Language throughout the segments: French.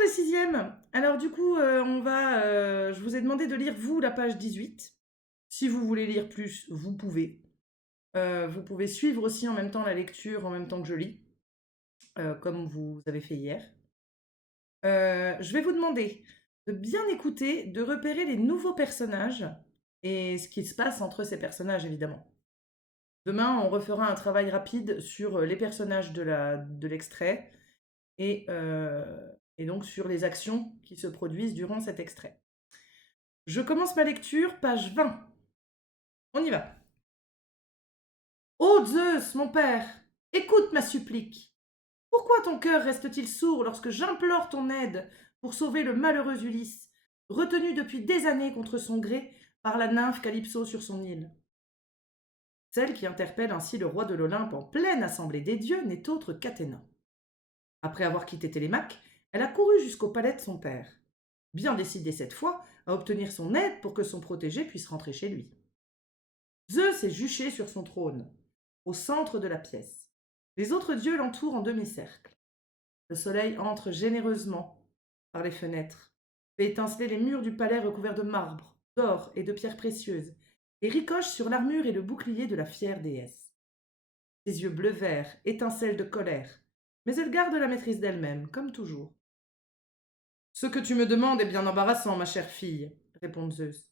les sixièmes. Alors du coup, je vous ai demandé de lire vous la page 18. Si vous voulez lire plus, vous pouvez. Vous pouvez suivre aussi en même temps la lecture, en même temps que je lis, comme vous avez fait hier. Je vais vous demander de bien écouter, de repérer les nouveaux personnages et ce qui se passe entre ces personnages évidemment. Demain, on refera un travail rapide sur, les personnages de l'extrait et donc sur les actions qui se produisent durant cet extrait. Je commence ma lecture, page 20. On y va. Ô Zeus, mon père, écoute ma supplique. Pourquoi ton cœur reste-t-il sourd lorsque j'implore ton aide pour sauver le malheureux Ulysse, retenu depuis des années contre son gré par la nymphe Calypso sur son île? Celle qui interpelle ainsi le roi de l'Olympe en pleine assemblée des dieux n'est autre qu'Athéna. Après avoir quitté Télémaque, elle a couru jusqu'au palais de son père, bien décidée cette fois à obtenir son aide pour que son protégé puisse rentrer chez lui. Zeus est juché sur son trône, au centre de la pièce. Les autres dieux l'entourent en demi-cercle. Le soleil entre généreusement par les fenêtres, fait étinceler les murs du palais recouverts de marbre, d'or et de pierres précieuses, et ricoche sur l'armure et le bouclier de la fière déesse. Ses yeux bleu-vert étincellent de colère, mais elle garde la maîtrise d'elle-même, comme toujours. Ce que tu me demandes est bien embarrassant, ma chère fille, répond Zeus.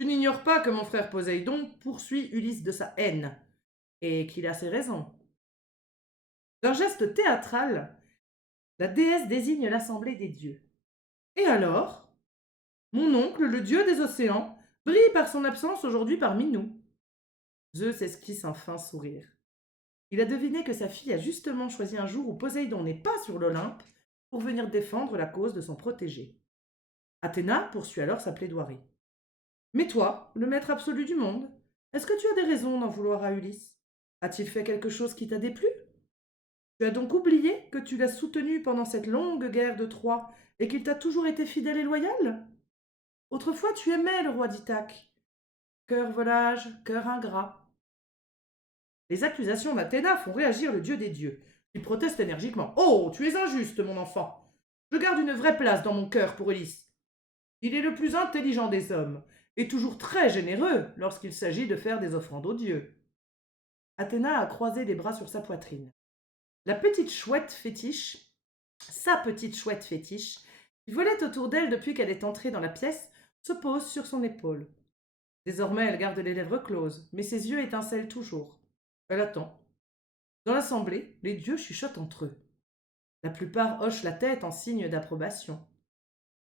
Tu n'ignores pas que mon frère Poséidon poursuit Ulysse de sa haine, et qu'il a ses raisons. D'un geste théâtral, la déesse désigne l'assemblée des dieux. Et alors, mon oncle, le dieu des océans, brille par son absence aujourd'hui parmi nous. Zeus esquisse un fin sourire. Il a deviné que sa fille a justement choisi un jour où Poséidon n'est pas sur l'Olympe pour venir défendre la cause de son protégé. Athéna poursuit alors sa plaidoirie. Mais toi, le maître absolu du monde, est-ce que tu as des raisons d'en vouloir à Ulysse? A-t-il fait quelque chose qui t'a déplu? Tu as donc oublié que tu l'as soutenu pendant cette longue guerre de Troie et qu'il t'a toujours été fidèle et loyal? Autrefois tu aimais le roi d'Ithaque. Cœur volage, cœur ingrat. Les accusations d'Athéna font réagir le dieu des dieux. Il proteste énergiquement. Oh, tu es injuste, mon enfant. Je garde une vraie place dans mon cœur pour Ulysse. Il est le plus intelligent des hommes, et toujours très généreux lorsqu'il s'agit de faire des offrandes aux dieux. Athéna a croisé les bras sur sa poitrine. La petite chouette fétiche, sa petite chouette fétiche, qui volait autour d'elle depuis qu'elle est entrée dans la pièce, se pose sur son épaule. Désormais, elle garde les lèvres closes, mais ses yeux étincellent toujours. Elle attend. Dans l'assemblée, les dieux chuchotent entre eux. La plupart hochent la tête en signe d'approbation.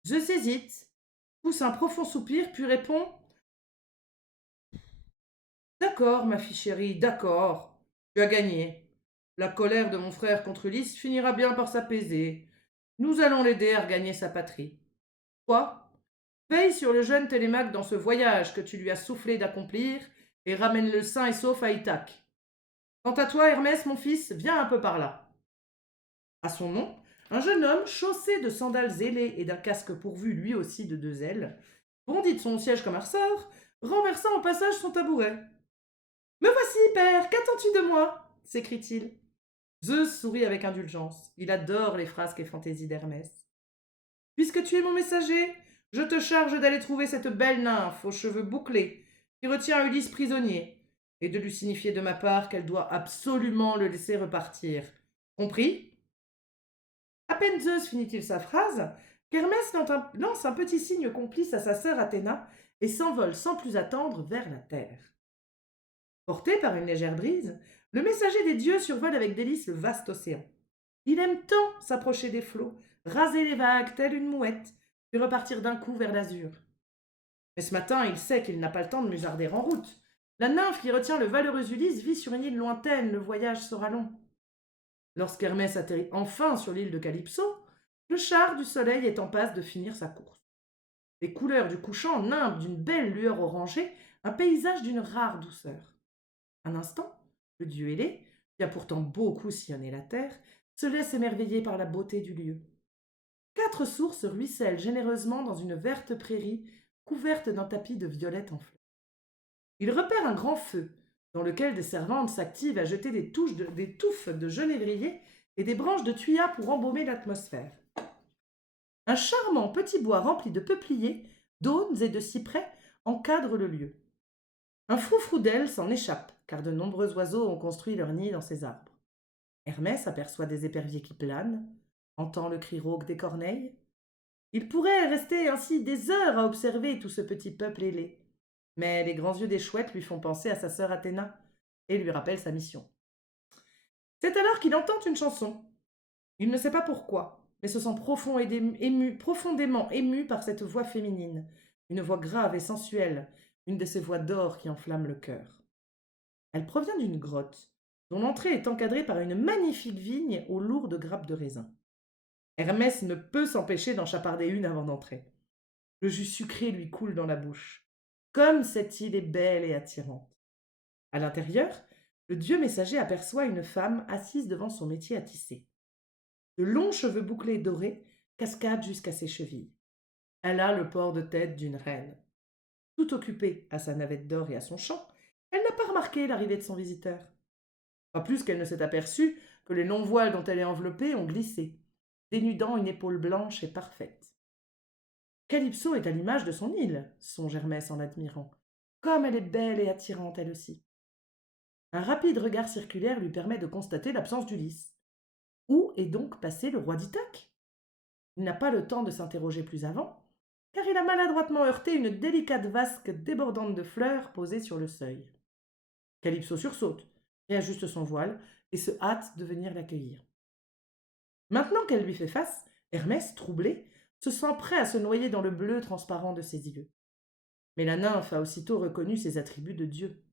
Zeus hésite, pousse un profond soupir, puis répond: D'accord, ma fille chérie, d'accord. Tu as gagné. La colère de mon frère contre Ulysse finira bien par s'apaiser. Nous allons l'aider à regagner sa patrie. Toi, veille sur le jeune Télémaque dans ce voyage que tu lui as soufflé d'accomplir et ramène-le sain et sauf à Ithaque. Quant à toi, Hermès, mon fils, viens un peu par là. À son nom, un jeune homme chaussé de sandales ailées et d'un casque pourvu lui aussi de deux ailes, bondit de son siège comme un ressort, renversant au passage son tabouret. Me voici, père, qu'attends-tu de moi s'écrie-t-il. Zeus sourit avec indulgence. Il adore les frasques et fantaisies d'Hermès. Puisque tu es mon messager, je te charge d'aller trouver cette belle nymphe aux cheveux bouclés qui retient Ulysse prisonnier, et de lui signifier de ma part qu'elle doit absolument le laisser repartir. Compris? À peine Zeus finit-il sa phrase, qu'Hermès lance un petit signe complice à sa sœur Athéna et s'envole sans plus attendre vers la terre. Porté par une légère brise, le messager des dieux survole avec délice le vaste océan. Il aime tant s'approcher des flots, raser les vagues telle une mouette, puis repartir d'un coup vers l'azur. Mais ce matin, il sait qu'il n'a pas le temps de musarder en route. La nymphe qui retient le valeureux Ulysse vit sur une île lointaine, le voyage sera long. Lorsqu'Hermès atterrit enfin sur l'île de Calypso, le char du soleil est en passe de finir sa course. Les couleurs du couchant nimbent d'une belle lueur orangée un paysage d'une rare douceur. Un instant, le dieu ailé, qui a pourtant beaucoup sillonné la terre, se laisse émerveiller par la beauté du lieu. 4 sources ruissellent généreusement dans une verte prairie couverte d'un tapis de violettes en fleurs. Il repère un grand feu, dans lequel des servantes s'activent à jeter des touffes de genévrier et des branches de thuya pour embaumer l'atmosphère. Un charmant petit bois rempli de peupliers, d'aunes et de cyprès encadre le lieu. Un froufrou d'ailes s'en échappe, car de nombreux oiseaux ont construit leur nid dans ces arbres. Hermès aperçoit des éperviers qui planent, entend le cri rauque des corneilles. Il pourrait rester ainsi des heures à observer tout ce petit peuple ailé. Mais les grands yeux des chouettes lui font penser à sa sœur Athéna et lui rappellent sa mission. C'est alors qu'il entend une chanson. Il ne sait pas pourquoi, mais se sent profondément ému par cette voix féminine, une voix grave et sensuelle, une de ces voix d'or qui enflamment le cœur. Elle provient d'une grotte, dont l'entrée est encadrée par une magnifique vigne aux lourdes grappes de raisin. Hermès ne peut s'empêcher d'en chaparder une avant d'entrer. Le jus sucré lui coule dans la bouche. Comme cette île est belle et attirante. À l'intérieur, le dieu messager aperçoit une femme assise devant son métier à tisser. De longs cheveux bouclés dorés cascadent jusqu'à ses chevilles. Elle a le port de tête d'une reine. Tout occupée à sa navette d'or et à son chant, elle n'a pas remarqué l'arrivée de son visiteur. Pas plus qu'elle ne s'est aperçue que les longs voiles dont elle est enveloppée ont glissé, dénudant une épaule blanche et parfaite. Calypso est à l'image de son île, songe Hermès en l'admirant. Comme elle est belle et attirante elle aussi. Un rapide regard circulaire lui permet de constater l'absence d'Ulysse. Où est donc passé le roi d'Ithaque? Il n'a pas le temps de s'interroger plus avant, car il a maladroitement heurté une délicate vasque débordante de fleurs posée sur le seuil. Calypso sursaute, réajuste son voile et se hâte de venir l'accueillir. Maintenant qu'elle lui fait face, Hermès, troublé, se sent prêt à se noyer dans le bleu transparent de ses yeux. Mais la nymphe a aussitôt reconnu ses attributs de dieu.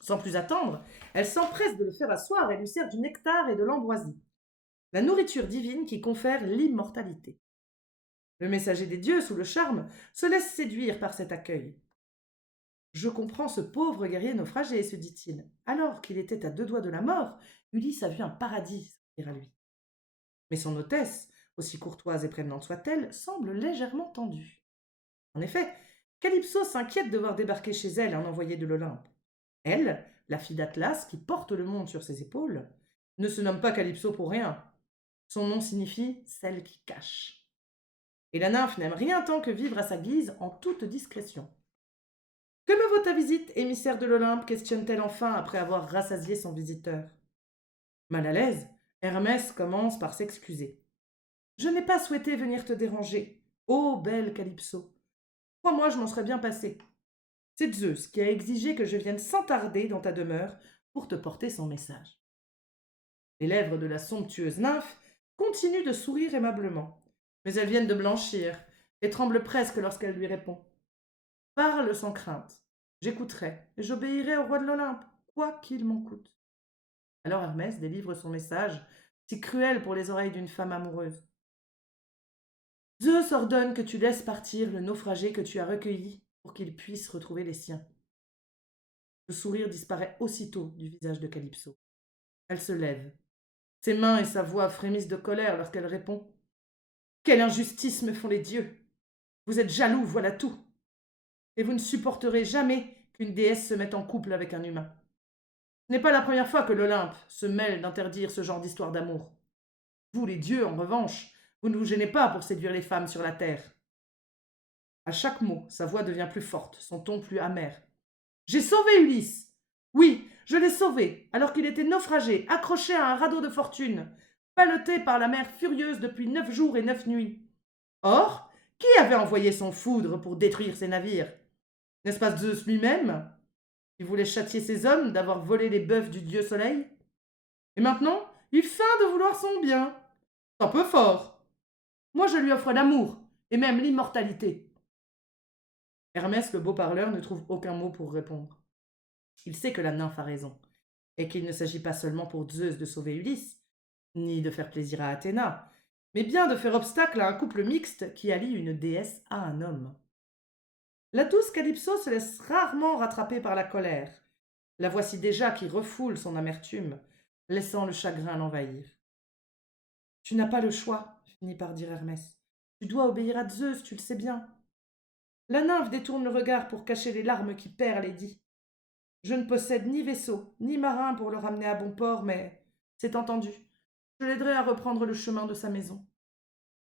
Sans plus attendre, elle s'empresse de le faire asseoir et lui sert du nectar et de l'ambroisie, la nourriture divine qui confère l'immortalité. Le messager des dieux, sous le charme, se laisse séduire par cet accueil. Je comprends ce pauvre guerrier naufragé, se dit-il. Alors qu'il était à 2 doigts de la mort, Ulysse a vu un paradis s'offrir à lui. Mais son hôtesse, aussi courtoise et prévenante soit-elle, semble légèrement tendue. En effet, Calypso s'inquiète de voir débarquer chez elle un envoyé de l'Olympe. Elle, la fille d'Atlas, qui porte le monde sur ses épaules, ne se nomme pas Calypso pour rien. Son nom signifie celle qui cache. Et la nymphe n'aime rien tant que vivre à sa guise en toute discrétion. Que me vaut ta visite, émissaire de l'Olympe questionne-t-elle enfin après avoir rassasié son visiteur. Mal à l'aise, Hermès commence par s'excuser. Je n'ai pas souhaité venir te déranger, ô belle Calypso. Crois-moi, je m'en serais bien passé. C'est Zeus qui a exigé que je vienne sans tarder dans ta demeure pour te porter son message. Les lèvres de la somptueuse nymphe continuent de sourire aimablement, mais elles viennent de blanchir et tremblent presque lorsqu'elle lui répond. Parle sans crainte, j'écouterai et j'obéirai au roi de l'Olympe, quoi qu'il m'en coûte. Alors Hermès délivre son message, si cruel pour les oreilles d'une femme amoureuse. Zeus ordonne que tu laisses partir le naufragé que tu as recueilli pour qu'il puisse retrouver les siens. Le sourire disparaît aussitôt du visage de Calypso. Elle se lève. Ses mains et sa voix frémissent de colère lorsqu'elle répond. Quelle injustice me font les dieux! Vous êtes jaloux, voilà tout. Et vous ne supporterez jamais qu'une déesse se mette en couple avec un humain. Ce n'est pas la première fois que l'Olympe se mêle d'interdire ce genre d'histoire d'amour. Vous, les dieux, en revanche, vous ne vous gênez pas pour séduire les femmes sur la terre. À chaque mot, sa voix devient plus forte, son ton plus amer. J'ai sauvé Ulysse. Oui, je l'ai sauvé, alors qu'il était naufragé, accroché à un radeau de fortune, ballotté par la mer furieuse depuis 9 jours et 9 nuits. Or, qui avait envoyé son foudre pour détruire ses navires? N'est-ce pas Zeus lui-même, qui voulait châtier ses hommes d'avoir volé les bœufs du dieu soleil? Et maintenant, il feint de vouloir son bien. C'est un peu fort. Moi, je lui offre l'amour, et même l'immortalité. Hermès, le beau parleur, ne trouve aucun mot pour répondre. Il sait que la nymphe a raison, et qu'il ne s'agit pas seulement pour Zeus de sauver Ulysse, ni de faire plaisir à Athéna, mais bien de faire obstacle à un couple mixte qui allie une déesse à un homme. La douce Calypso se laisse rarement rattraper par la colère. La voici déjà qui refoule son amertume, laissant le chagrin l'envahir. Tu n'as pas le choix, finit par dire Hermès. Tu dois obéir à Zeus, tu le sais bien. La nymphe détourne le regard pour cacher les larmes qui perlent et dit. Je ne possède ni vaisseau, ni marin pour le ramener à bon port, mais c'est entendu. Je l'aiderai à reprendre le chemin de sa maison.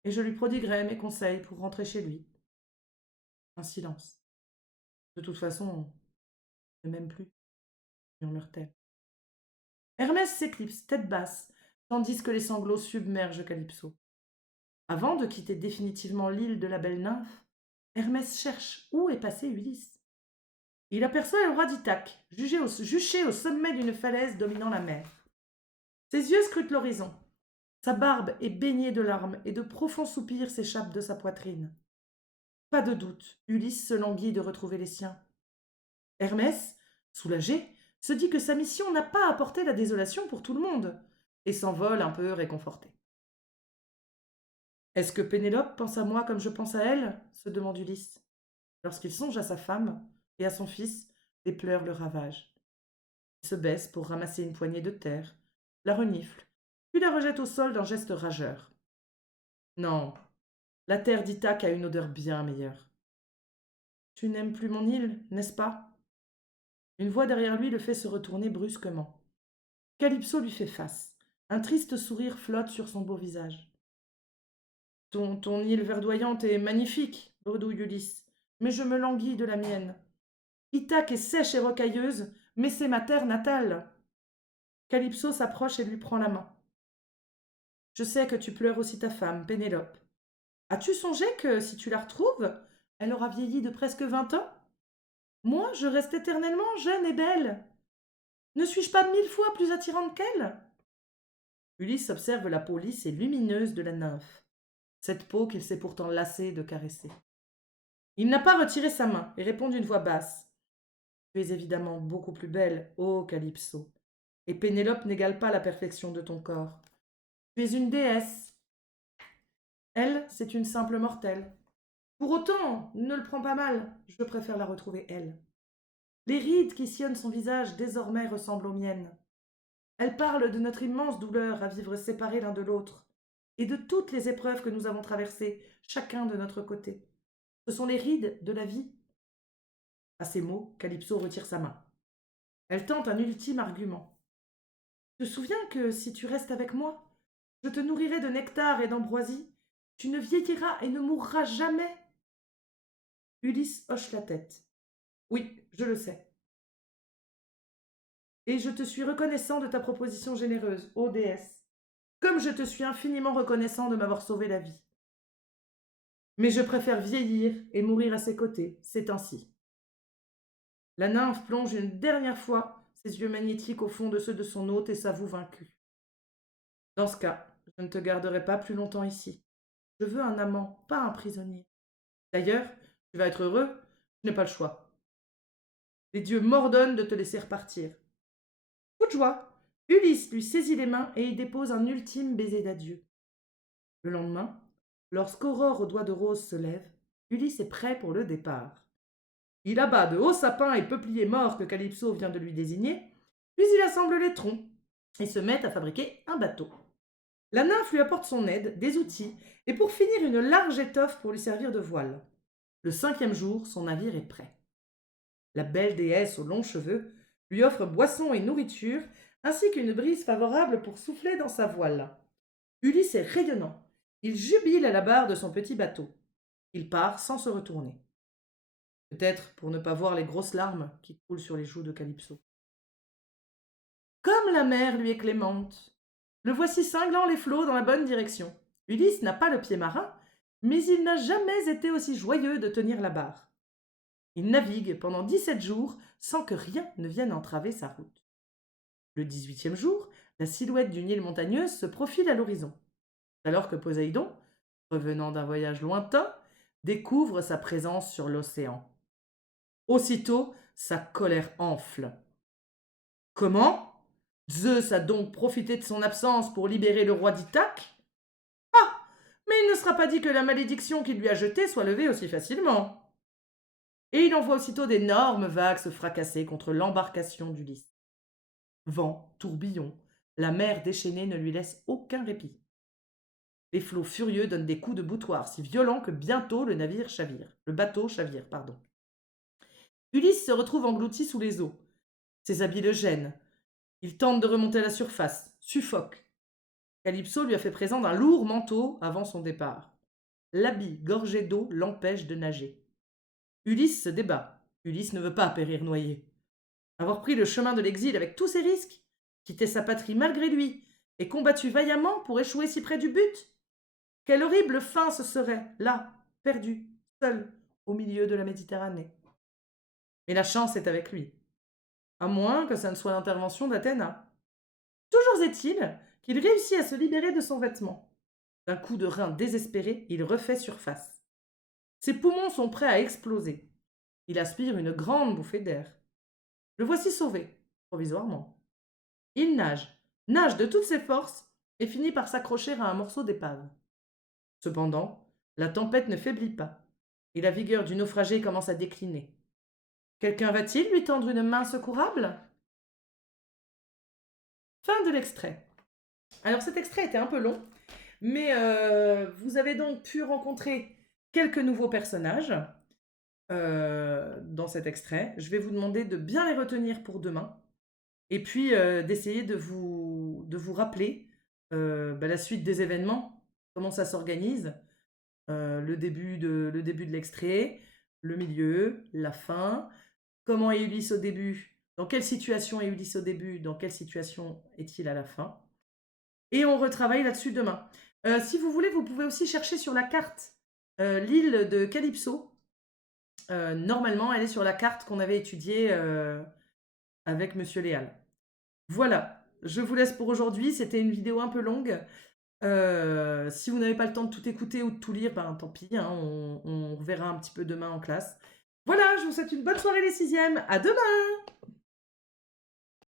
et je lui prodiguerai mes conseils pour rentrer chez lui. Un silence. De toute façon, ne m'aime plus, murmure-t-elle. Hermès s'éclipse, tête basse, tandis que les sanglots submergent Calypso. Avant de quitter définitivement l'île de la belle nymphe, Hermès cherche où est passé Ulysse. Il aperçoit le roi d'Ithaque, juché au sommet d'une falaise dominant la mer. Ses yeux scrutent l'horizon. Sa barbe est baignée de larmes et de profonds soupirs s'échappent de sa poitrine. Pas de doute, Ulysse se languit de retrouver les siens. Hermès, soulagé, se dit que sa mission n'a pas apporté la désolation pour tout le monde, et s'envole un peu réconforté. Est-ce que Pénélope pense à moi comme je pense à elle se demande Ulysse. Lorsqu'il songe à sa femme et à son fils, les pleurs le ravagent. Il se baisse pour ramasser une poignée de terre, la renifle, puis la rejette au sol d'un geste rageur. Non, la terre d'Ithaque a une odeur bien meilleure. Tu n'aimes plus mon île, n'est-ce pas? Une voix derrière lui le fait se retourner brusquement. Calypso lui fait face. Un triste sourire flotte sur son beau visage. Ton île verdoyante est magnifique, bredouille Ulysse, mais je me languis de la mienne. Ithaque est sèche et rocailleuse, mais c'est ma terre natale. Calypso s'approche et lui prend la main. Je sais que tu pleures aussi ta femme, Pénélope. As-tu songé que, si tu la retrouves, elle aura vieilli de presque 20 ans? Moi, je reste éternellement jeune et belle. Ne suis-je pas 1000 fois plus attirante qu'elle? Ulysse observe la peau lisse et lumineuse de la nymphe, cette peau qu'il s'est pourtant lassé de caresser. Il n'a pas retiré sa main et répond d'une voix basse. Tu es évidemment beaucoup plus belle, ô Calypso, et Pénélope n'égale pas la perfection de ton corps. Tu es une déesse. Elle, c'est une simple mortelle. Pour autant, ne le prends pas mal, je préfère la retrouver elle. Les rides qui sillonnent son visage désormais ressemblent aux miennes. Elle parle de notre immense douleur à vivre séparés l'un de l'autre, et de toutes les épreuves que nous avons traversées, chacun de notre côté. Ce sont les rides de la vie. À ces mots, Calypso retire sa main. Elle tente un ultime argument. Te souviens que si tu restes avec moi, je te nourrirai de nectar et d'ambroisie. Tu ne vieilliras et ne mourras jamais. Ulysse hoche la tête. Oui, je le sais. Et je te suis reconnaissant de ta proposition généreuse, ô déesse, comme je te suis infiniment reconnaissant de m'avoir sauvé la vie. Mais je préfère vieillir et mourir à ses côtés, c'est ainsi. La nymphe plonge une dernière fois ses yeux magnétiques au fond de ceux de son hôte et s'avoue vaincue. Dans ce cas, je ne te garderai pas plus longtemps ici. Je veux un amant, pas un prisonnier. D'ailleurs, tu vas être heureux, je n'ai pas le choix. Les dieux m'ordonnent de te laisser repartir. Coup de joie, Ulysse lui saisit les mains et y dépose un ultime baiser d'adieu. Le lendemain, lorsqu'Aurore aux doigts de rose se lève, Ulysse est prêt pour le départ. Il abat de hauts sapins et peupliers morts que Calypso vient de lui désigner, puis il assemble les troncs et se met à fabriquer un bateau. La nymphe lui apporte son aide, des outils, et pour finir une large étoffe pour lui servir de voile. Le 5e jour, son navire est prêt. La belle déesse aux longs cheveux lui offre boissons et nourriture, ainsi qu'une brise favorable pour souffler dans sa voile. Ulysse est rayonnant. Il jubile à la barre de son petit bateau. Il part sans se retourner. Peut-être pour ne pas voir les grosses larmes qui coulent sur les joues de Calypso. Comme la mer lui est clémente. Le voici cinglant les flots dans la bonne direction. Ulysse n'a pas le pied marin, mais il n'a jamais été aussi joyeux de tenir la barre. Il navigue pendant 17 jours sans que rien ne vienne entraver sa route. Le 18e jour, la silhouette d'une île montagneuse se profile à l'horizon, alors que Poséidon, revenant d'un voyage lointain, découvre sa présence sur l'océan. Aussitôt, sa colère enfle. Comment? Zeus a donc profité de son absence pour libérer le roi d'Ithaque? Ah! Mais il ne sera pas dit que la malédiction qu'il lui a jetée soit levée aussi facilement. Et il envoie aussitôt d'énormes vagues se fracasser contre l'embarcation d'Ulysse. Vent, tourbillon, la mer déchaînée ne lui laisse aucun répit. Les flots furieux donnent des coups de boutoir si violents que bientôt le bateau chavire. Ulysse se retrouve englouti sous les eaux. Ses habits le gênent. Il tente de remonter à la surface, suffoque. Calypso lui a fait présent d'un lourd manteau avant son départ. L'habit gorgé d'eau l'empêche de nager. Ulysse se débat. Ulysse ne veut pas périr noyé. Avoir pris le chemin de l'exil avec tous ses risques, quitté sa patrie malgré lui, et combattu vaillamment pour échouer si près du but. Quelle horrible fin ce serait, là, perdu, seul, au milieu de la Méditerranée. Mais la chance est avec lui. À moins que ça ne soit l'intervention d'Athéna. Toujours est-il qu'il réussit à se libérer de son vêtement. D'un coup de rein désespéré, il refait surface. Ses poumons sont prêts à exploser. Il aspire une grande bouffée d'air. Le voici sauvé, provisoirement. Il nage de toutes ses forces et finit par s'accrocher à un morceau d'épave. Cependant, la tempête ne faiblit pas et la vigueur du naufragé commence à décliner. Quelqu'un va-t-il lui tendre une main secourable? Fin de l'extrait. Alors cet extrait était un peu long, mais vous avez donc pu rencontrer quelques nouveaux personnages dans cet extrait. Je vais vous demander de bien les retenir pour demain et puis d'essayer de vous rappeler la suite des événements, comment ça s'organise, le début de l'extrait, le milieu, la fin, comment est Ulysse au début, dans quelle situation est Ulysse au début, dans quelle situation est-il à la fin. Et on retravaille là-dessus demain. Si vous voulez, vous pouvez aussi chercher sur la carte l'île de Calypso. Normalement, elle est sur la carte qu'on avait étudiée avec Monsieur Léal. Voilà, je vous laisse pour aujourd'hui. C'était une vidéo un peu longue. Si vous n'avez pas le temps de tout écouter ou de tout lire, ben tant pis, hein, on verra un petit peu demain en classe. Voilà, je vous souhaite une bonne soirée les 6e. À demain!